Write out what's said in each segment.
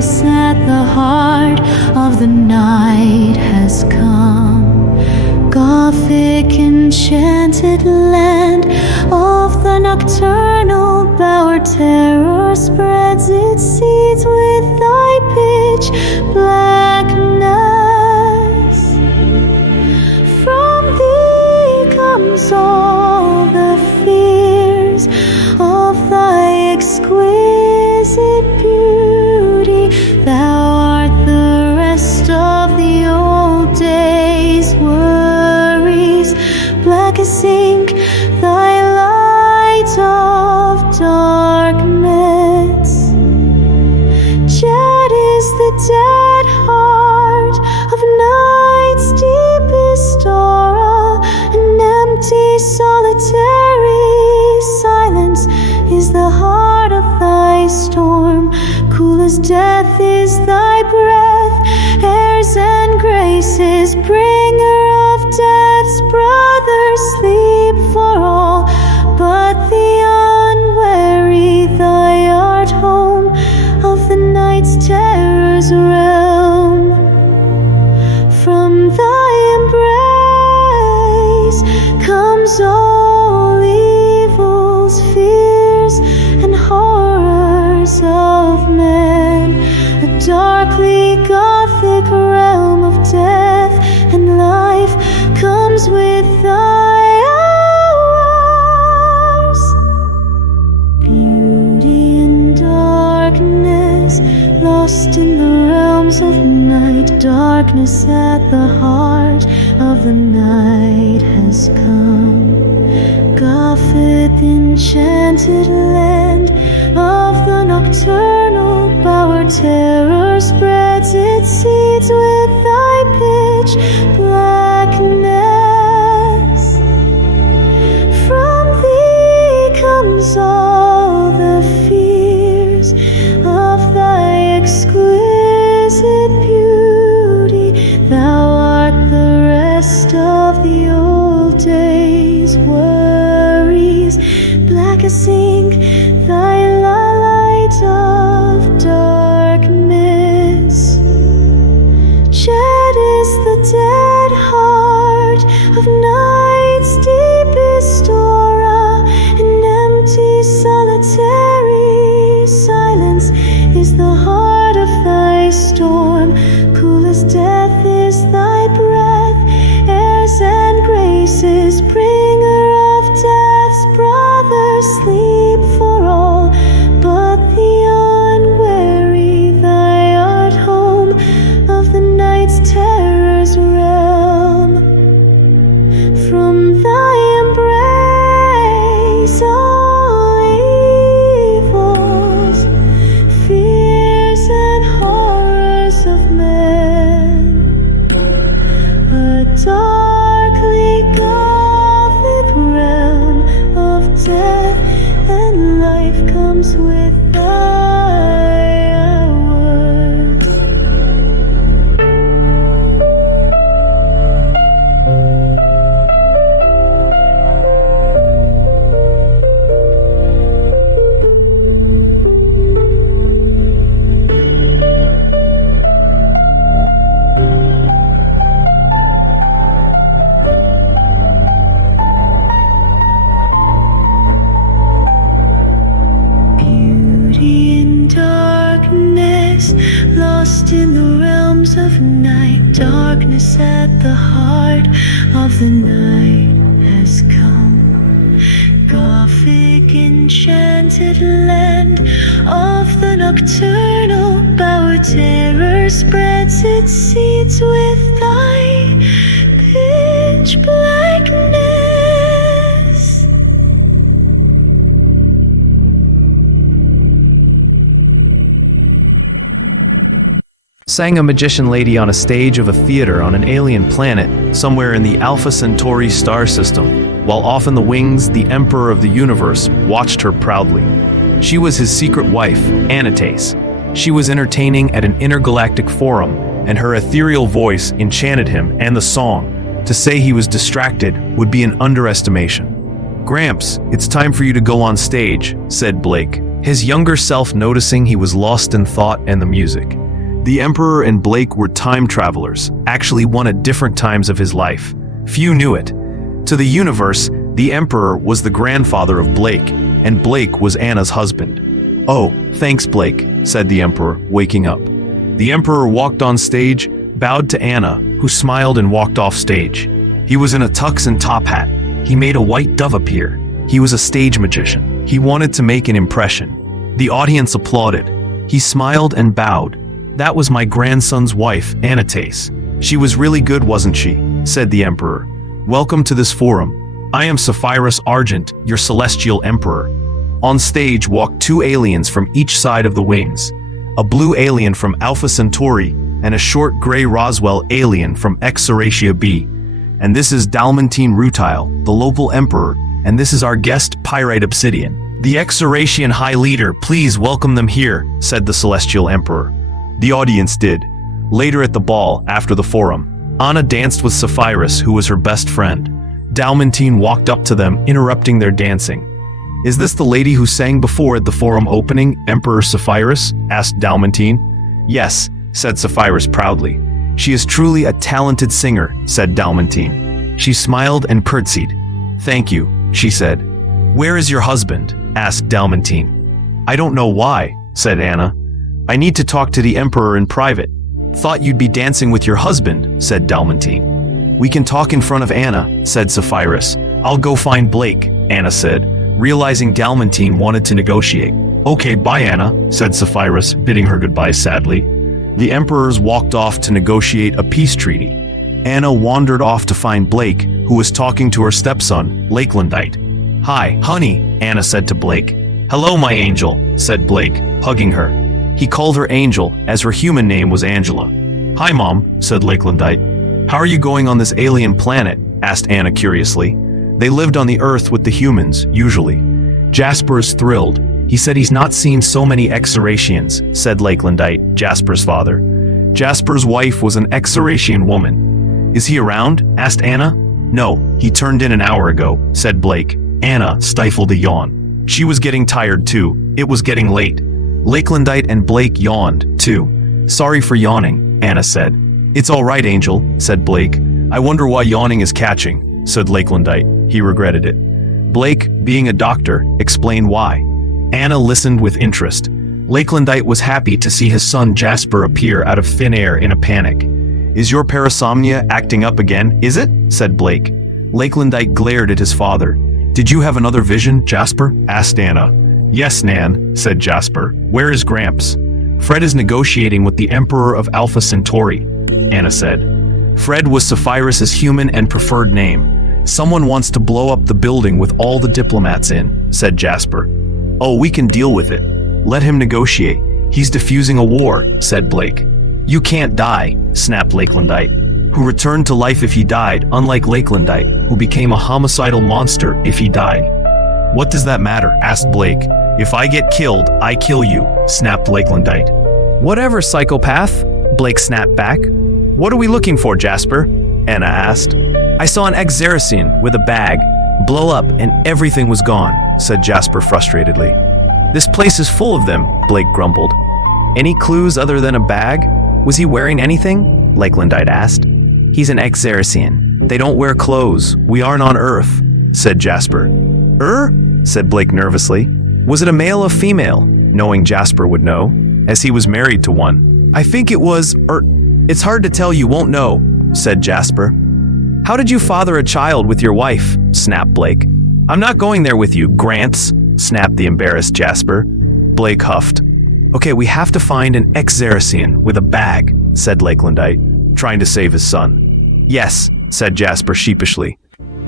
darkness at the heart of the night has come. Gothic enchanted land of the nocturnal bower, terror spreads its seeds with thy pitch blackness. From thee comes all the fears of thy exquisite beauty. Thou art the rest of the old days' worries, black as ink, thy light of darkness. Jet is the dead heart of night's deepest aura, an empty solitary silence is the heart of thy storm. Cool as death is thy breath, airs and graces, bringer of death's brother, sleep for all but the unwary. Thy art home of the night's terror's realm. From thy embrace comes all evils, fears, and horrors of men. A darkly Gothic realm of death and life comes with thy hours. Beauty and darkness, lost in the realms of night. Darkness at the heart of the night has come. Gothic enchanted land of the nocturnal bower, terror spreads its seeds with thy pitch blackness. From thee comes all the fears of thy exquisite beauty. Thou art the rest of the old days' worries, black as ink, thy light of darkness. Jet is the dead heart of night's deepest aura, an empty solitary silence is the heart of thy storm. Cool as death is thy breath, airs and graces, bringer of death's brother, sleep for all but the unwary. Thy art home of the night's terror's realm. From thy embrace all evils, fears, and horrors of men. A darkly Gothic realm of death and life comes with thy hours. Beauty and darkness, lost in the realms of night. Darkness at the heart of the night has come. Gothic enchanted land of the nocturnal bower, terror spreads its seeds with thy pitch blackness. Sang a magician lady on a stage of a theater on an alien planet somewhere in the Alpha Centauri star system, while off in the wings the Emperor of the Universe watched her proudly. She was his secret wife, Anatase. She was entertaining at an intergalactic forum, and her ethereal voice enchanted him and the song. To say he was distracted would be an underestimation. "Gramps, it's time for you to go on stage," said Blake. his younger self noticing he was lost in thought and the music. The Emperor and Blake were time travelers, actually one at different times of his life. Few knew it. To the universe, the Emperor was the grandfather of Blake, and Blake was Anna's husband. "Oh, thanks, Blake," said the Emperor, waking up. The Emperor walked on stage, bowed to Anna, who smiled and walked off stage. He was in a tux and top hat. He made a white dove appear. He was a stage magician. He wanted to make an impression. The audience applauded. He smiled and bowed. "That was my grandson's wife, Anatase. She was really good, wasn't she?" said the Emperor. "Welcome to this forum. I am Sapphirus Argent, your celestial emperor." On stage walked two aliens from each side of the wings. A blue alien from Alpha Centauri and a short gray Roswell alien from Xeratia B. "And this is Dalmantine Rutile, the local emperor, and this is our guest, Pyrite Obsidian. The Xeratian High Leader, please welcome them here," said the celestial emperor. The audience did. Later at the ball, after the forum, Anna danced with Sapphirus, who was her best friend. Dalmantine walked up to them, interrupting their dancing. "Is this the lady who sang before at the forum opening, Emperor Sapphirus?" asked Dalmantine. "Yes," said Sapphirus proudly. "She is truly a talented singer," said Dalmantine. She smiled and curtsied. "Thank you," she said. "Where is your husband?" asked Dalmantine. "I don't know why," said Anna. "I need to talk to the Emperor in private." "Thought you'd be dancing with your husband," said Dalmantine. "We can talk in front of Anna," said Sapphirus. "I'll go find Blake," Anna said, realizing Dalmantine wanted to negotiate. "Okay, bye, Anna," said Sapphirus, bidding her goodbye sadly. The emperors walked off to negotiate a peace treaty. Anna wandered off to find Blake, who was talking to her stepson, Lakelandite. "Hi, honey," Anna said to Blake. "Hello, my angel," said Blake, hugging her. He called her Angel, as her human name was Angela. "Hi, Mom," said Lakelandite. "How are you going on this alien planet?" asked Anna curiously. They lived on the Earth with the humans, usually. Jasper is thrilled. He said he's not seen so many Xeratians, said Lakelandite, Jasper's father. Jasper's wife was an Xeratian woman. "Is he around?" asked Anna. "No, he turned in an hour ago," said Blake. Anna stifled a yawn. She was getting tired too. It was getting late. Lakelandite and Blake yawned, too. "Sorry for yawning," Anna said. "It's all right, Angel," said Blake. "I wonder why yawning is catching," said Lakelandite. He regretted it. Blake, being a doctor, explained why. Anna listened with interest. Lakelandite was happy to see his son Jasper appear out of thin air in a panic. "Is your parasomnia acting up again, is it?" said Blake. Lakelandite glared at his father. "Did you have another vision, Jasper?" asked Anna. "Yes, Nan," said Jasper. "Where is Gramps?" "Fred is negotiating with the Emperor of Alpha Centauri," Anna said. Fred was Sapphirus's human and preferred name. "Someone wants to blow up the building with all the diplomats in," said Jasper. "Oh, we can deal with it. Let him negotiate. He's diffusing a war," said Blake. "You can't die," snapped Lakelandite, who returned to life if he died, unlike Lakelandite, who became a homicidal monster if he died. "What does that matter?" asked Blake. "If I get killed, I kill you," snapped Lakelandite. "Whatever, psychopath," Blake snapped back. "What are we looking for, Jasper?" Anna asked. "I saw an Xeracian with a bag blow up and everything was gone," said Jasper frustratedly. "This place is full of them," Blake grumbled. "Any clues other than a bag? Was he wearing anything?" Lakelandite asked. "He's an Xeracian. They don't wear clothes. We aren't on Earth," said Jasper. Said Blake nervously. "Was it a male or female?" Knowing Jasper would know, as he was married to one. "I think it was, it's hard to tell, you won't know," said Jasper. "How did you father a child with your wife?" snapped Blake. "I'm not going there with you, Gramps," snapped the embarrassed Jasper. Blake huffed. "Okay, we have to find an Xeracian with a bag," said Lakelandite, trying to save his son. "Yes," said Jasper sheepishly.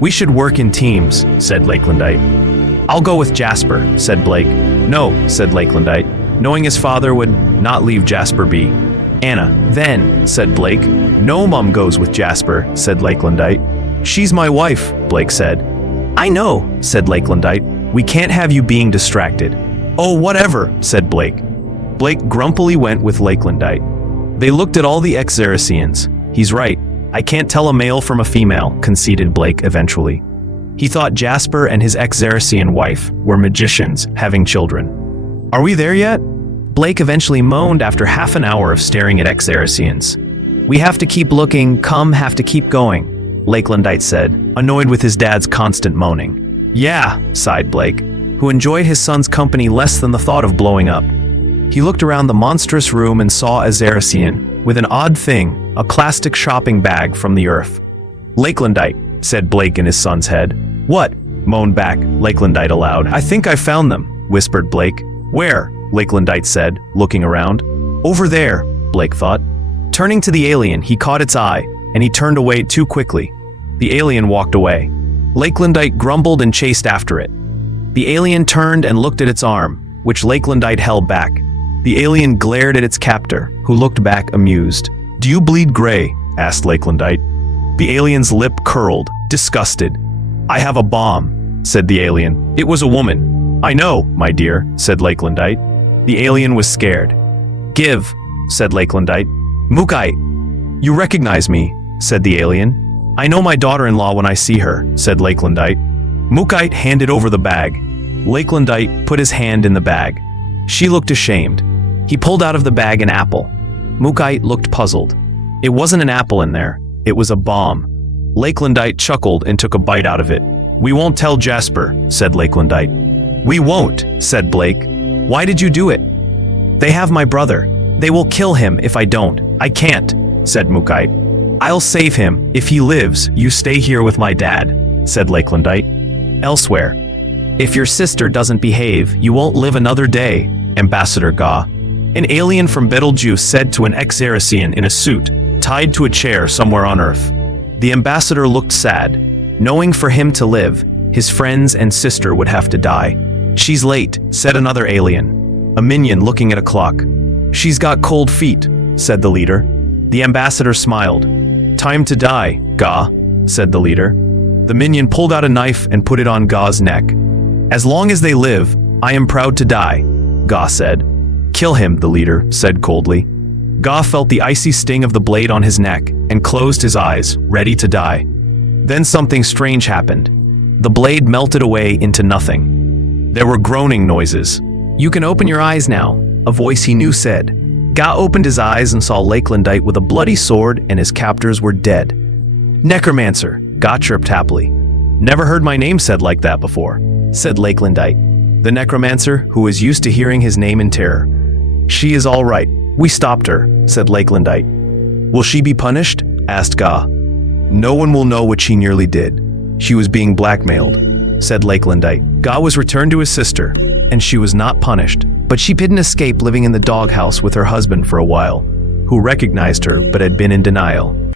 "We should work in teams," said Lakelandite. "I'll go with Jasper," said Blake. "No," said Lakelandite, knowing his father would not leave Jasper be. "Anna, then," said Blake. "No, Mom goes with Jasper," said Lakelandite. "She's my wife," Blake said. "I know," said Lakelandite. "We can't have you being distracted." "Oh, whatever," said Blake. Blake grumpily went with Lakelandite. They looked at all the Xeracians. "He's right. I can't tell a male from a female," conceded Blake eventually. He thought Jasper and his Xeracian wife were magicians having children. Are we there yet? Blake eventually moaned after half an hour of staring at Xerasians. We have to keep looking, have to keep going, Lakelandite said, annoyed with his dad's constant moaning. Yeah, sighed Blake, who enjoyed his son's company less than the thought of blowing up. He looked around the monstrous room and saw a Xerasian, with an odd thing, a plastic shopping bag from the earth. Lakelandite, said Blake in his son's head. What? Moaned back Lakelandite aloud. I think I found them, whispered Blake. Where? Lakelandite said, looking around. Over there, Blake thought. Turning to the alien, he caught its eye, and he turned away too quickly. The alien walked away. Lakelandite grumbled and chased after it. The alien turned and looked at its arm, which Lakelandite held back. The alien glared at its captor, who looked back amused. Do you bleed gray? Asked Lakelandite. The alien's lip curled, disgusted. I have a bomb, said the alien. It was a woman. I know, my dear, said Lakelandite. The alien was scared. Give, said Lakelandite. Mukai, you recognize me, said the alien. I know my daughter-in-law when I see her, said Lakelandite. Mukai handed over the bag. Lakelandite put his hand in the bag. She looked ashamed. He pulled out of the bag an apple. Mukai looked puzzled. It wasn't an apple in there. It was a bomb. Lakelandite chuckled and took a bite out of it. We won't tell Jasper, said Lakelandite. We won't, said Blake. Why did you do it? They have my brother. They will kill him if I don't. I can't, said Mukai. I'll save him. If he lives, you stay here with my dad, said Lakelandite. Elsewhere. If your sister doesn't behave, you won't live another day, Ambassador Ga. An alien from Betelgeuse said to an Xerasian in a suit, tied to a chair somewhere on Earth. The ambassador looked sad, knowing for him to live, his friends and sister would have to die. She's late, said another alien, a minion looking at a clock. She's got cold feet, said the leader. The ambassador smiled. Time to die, Ga, said the leader. The minion pulled out a knife and put it on Ga's neck. As long as they live, I am proud to die, Ga said. Kill him, the leader said coldly. Ga felt the icy sting of the blade on his neck and closed his eyes, ready to die. Then something strange happened. The blade melted away into nothing. There were groaning noises. You can open your eyes now, a voice he knew said. Ga opened his eyes and saw Lakelandite with a bloody sword, and his captors were dead. Necromancer, Ga chirped happily. Never heard my name said like that before, said Lakelandite. The necromancer, who was used to hearing his name in terror. She is all right. We stopped her, said Lakelandite. Will she be punished? Asked Ga. No one will know what she nearly did. She was being blackmailed, said Lakelandite. Ga was returned to his sister, and she was not punished, but she didn't escape living in the doghouse with her husband for a while, who recognized her but had been in denial.